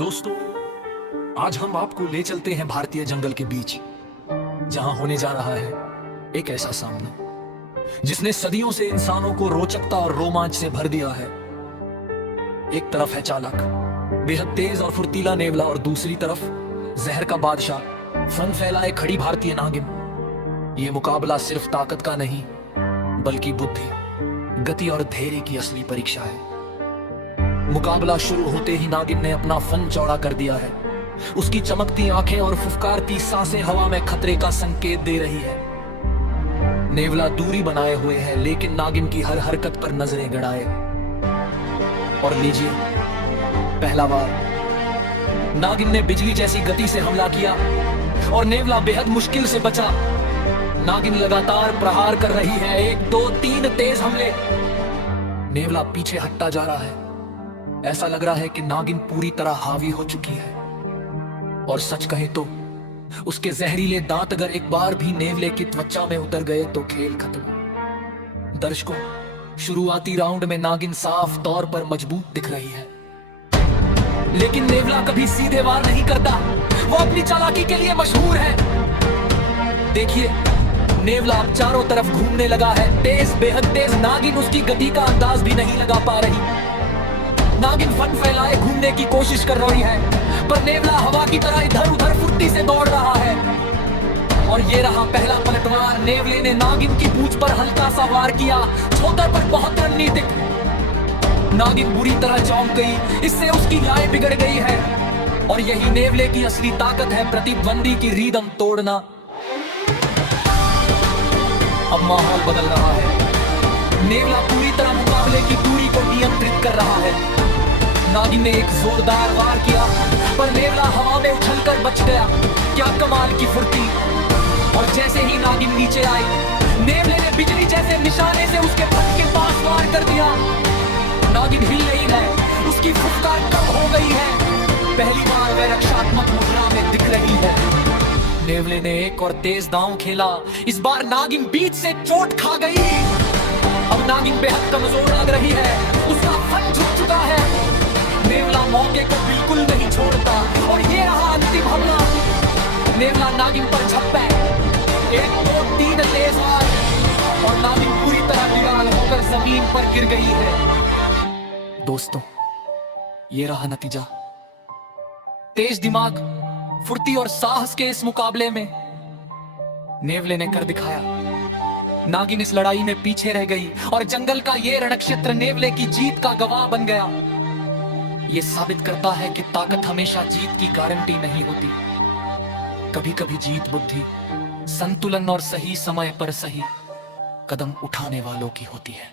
दोस्तों, आज हम आपको ले चलते हैं भारतीय जंगल के बीच, जहां होने जा रहा है एक ऐसा सामना जिसने सदियों से इंसानों को रोचकता और रोमांच से भर दिया है। एक तरफ है चालाक, बेहद तेज और फुर्तीला नेवला, और दूसरी तरफ जहर का बादशाह, फन फैलाए खड़ी भारतीय नागिन। ये मुकाबला सिर्फ ताकत का नहीं, बल्कि बुद्धि, गति और धैर्य की असली परीक्षा है। मुकाबला शुरू होते ही नागिन ने अपना फन चौड़ा कर दिया है। उसकी चमकती आंखें और फुफकारती सांसें हवा में खतरे का संकेत दे रही है। नेवला दूरी बनाए हुए है, लेकिन नागिन की हर हरकत पर नजरें गड़ाए। और लीजिए, पहला बार नागिन ने बिजली जैसी गति से हमला किया और नेवला बेहद मुश्किल से बचा। नागिन लगातार प्रहार कर रही है, 1 2 3 तेज हमले। नेवला पीछे हटता जा रहा है। ऐसा लग रहा है कि नागिन पूरी तरह हावी हो चुकी है, और सच कहे तो उसके जहरीले दांत अगर एक बार भी नेवले की त्वचा में उतर गए तो खेल खत्म। दर्शकों, शुरुआती राउंड में नागिन साफ तौर पर मजबूत दिख रही है, लेकिन नेवला कभी सीधे वार नहीं करता। वो अपनी चालाकी के लिए मशहूर है। देखिए, नेवला अब चारों तरफ घूमने लगा है, तेज, बेहद तेज। नागिन उसकी गति का अंदाज भी नहीं लगा पा रही। नागिन फन फैलाए घूमने की कोशिश कर रही है, पर नेवला हवा की तरह इधर उधर फुर्ती से दौड़ रहा है। और ये रहा पहला पलटवार। नेवले ने नागिन की पूंछ पर हल्का सा वार किया, छोतर पर बहुत रणनीतिक। नागिन बुरी तरह चौंक गई, इससे उसकी लय बिगड़ गई है। और यही नेवले की असली ताकत है, प्रतिद्वंदी की रीदम तोड़ना। अब माहौल बदल रहा है। नेवला पूरी तरह मुकाबले की दूरी को नियंत्रित कर रहा है। नागिन ने एक जोरदार वार किया, पर नेवला हवा में उछलकर बच गया। क्या कमाल की फुर्ती! और जैसे ही नागिन नीचे आई, नेवले ने बिजली जैसे निशाने से उसके फन के पास वार कर दिया। नागिन हिल रही है, उसकी फुफकार कम हो गई है। पहली बार वह रक्षात्मक मुद्रा में दिख रही है। नेवले ने एक और तेज दांव खेला। इस बार नागिन बीच से चोट खा गई। अब नागिन बेहद कमजोर लग रही है, उसका फन झुक चुका है। नेवला मौके को बिल्कुल नहीं छोड़ता, और ये रहा अंतिम हमला। नेवला नागिन पर झपटा, 1 2 3 तेज वार, और नागिन पूरी तरह निराल होकर जमीन पर गिर गई है। दोस्तों, ये रहा नतीजा। तेज दिमाग, फुर्ती और साहस के इस मुकाबले में नेवले ने कर दिखाया। नागिन इस लड़ाई में पीछे रह गई, और जंगल का ये रणक्षेत्र नेवले की जीत का गवाह बन गया। ये साबित करता है कि ताकत हमेशा जीत की गारंटी नहीं होती। कभी कभी जीत बुद्धि, संतुलन और सही समय पर सही कदम उठाने वालों की होती है।